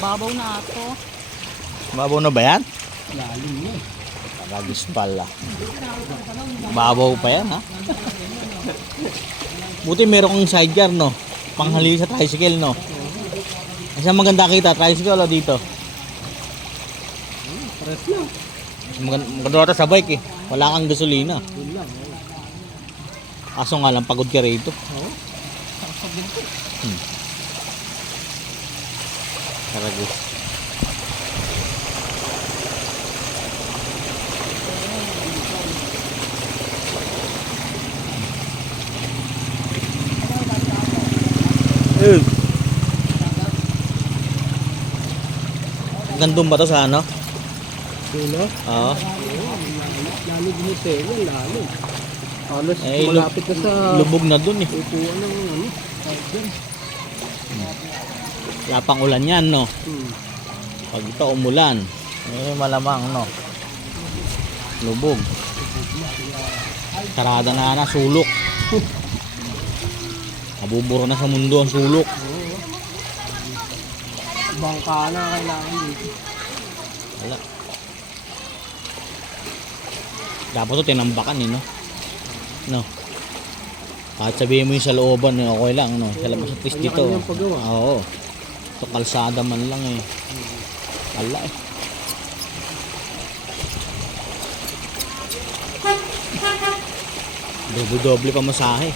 Babaw na ato. Babaw na ba yan? Lalim mo eh. Tagagis pala. Babaw pa yan, ha? Buti meron kang sidecar, no? Panghalili sa tricycle, no? Kasi maganda kita, tricycle o dito? Pares lang. Maganda sa bike, eh. Wala kang gasolina. Yun lang. Kaso nga lang, pagod ka rito. Oo. Sarap dito. Tagagis. Gandun ba to sa ano? Dulo? Oo. Lalo bumutelo, lalo. Halos Eh, malapit na sa lubog na dun, eh. upuan ng ano. Dyan. Wala pang ulan yan, no? Hmm. Pag ito umulan, eh malamang, no? Lubog. Sarada na sulok. Nabuburo na sa mundo ang sulok. Bangka na kailangan dito. Wala. Dapat ito tinambakan, eh, no? No. Kahit sabihin mo yung sa looban, okay lang, no? Sa labas at least dito. Kanya-kanyang paggawa. Oo. Ito kalsada man lang, eh. Wala, eh. Doble-doble pa masahe.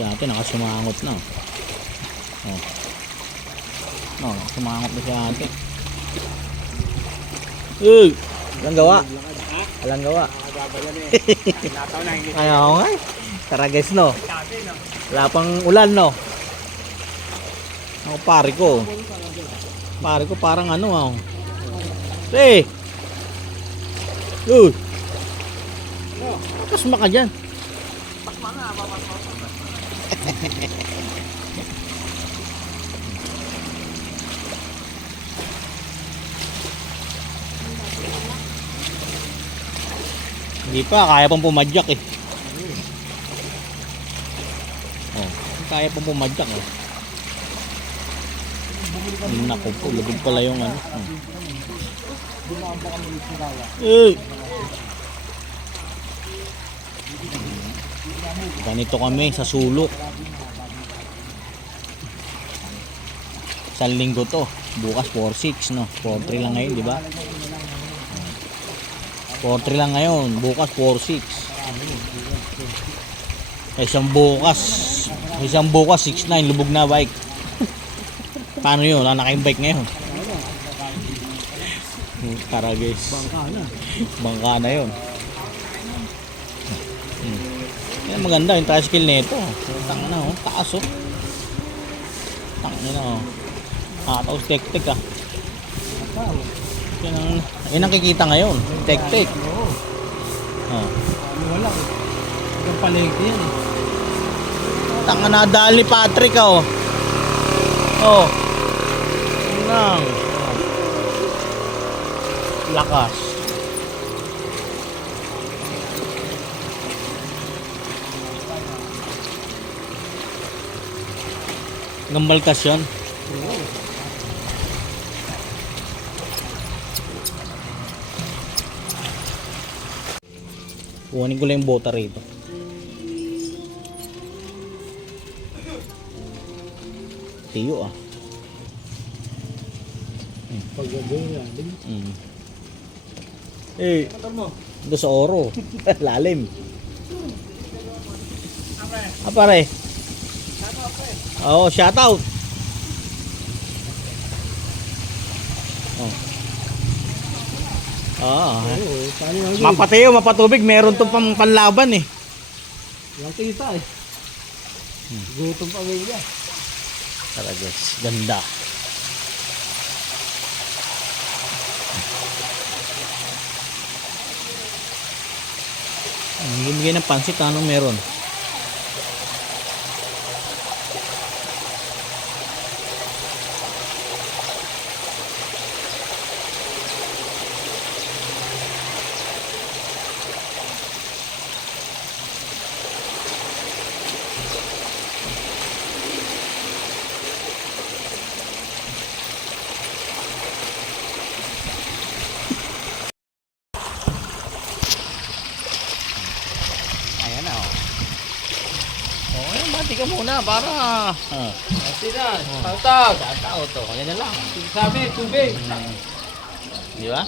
Si ate nakasumangot na. Oh. No, sumangot na si ate. Uy! Walang gawa. Walang gawa. Ayaw nga eh. Tara guys, no? Wala pang ulan, no? Ako pare ko. Pare ko parang ano, oh. Hey! Uy! Kasma ka dyan. Hindi pa, kaya pang pumadyak, eh. Oh, kaya pang pumadyak, oh. Naku po, lubog pala yung ano. Eh! Ganito kami sa sulok. Isang linggo to. Bukas 4-6, no? 4-3 lang ngayon, di ba? 4-3 lang ngayon. Bukas 4-6. Isang bukas 6-9. Lubog na bike. Paano yun? Wala na kayong bike ngayon. Tara guys. Bangka na. Bangka na yun. Yan maganda yung tricycle nito. Tang na, oh. Taas, oh. Tang na, oh. Tapos tek-tek, ah. Yan ang kikita ngayon. Tek-tek. Oo. Oh. Wala eh. Hanggang palengke yan eh. Tanga na dali Patrick, oh. Oh. Nang. Lakas. Gambalkas yun. Kuhanin ko lang yung bota rito. Tiyo, ah. Paggabi nga. Eh, doon sa oro. Lalim. Ah, pare. Oo, shout out. Oh. Ah, mapatayo, mapatubig, meron tong panlaban, eh. Walang kita eh. Gutom pa ngayon yan. Tara guys, ganda. Bigyan ng pansit, anong meron? bati ka muna para... Ah. Sina, tawag. Tao to, kaya na lang. Sabi, tubig. Di ba?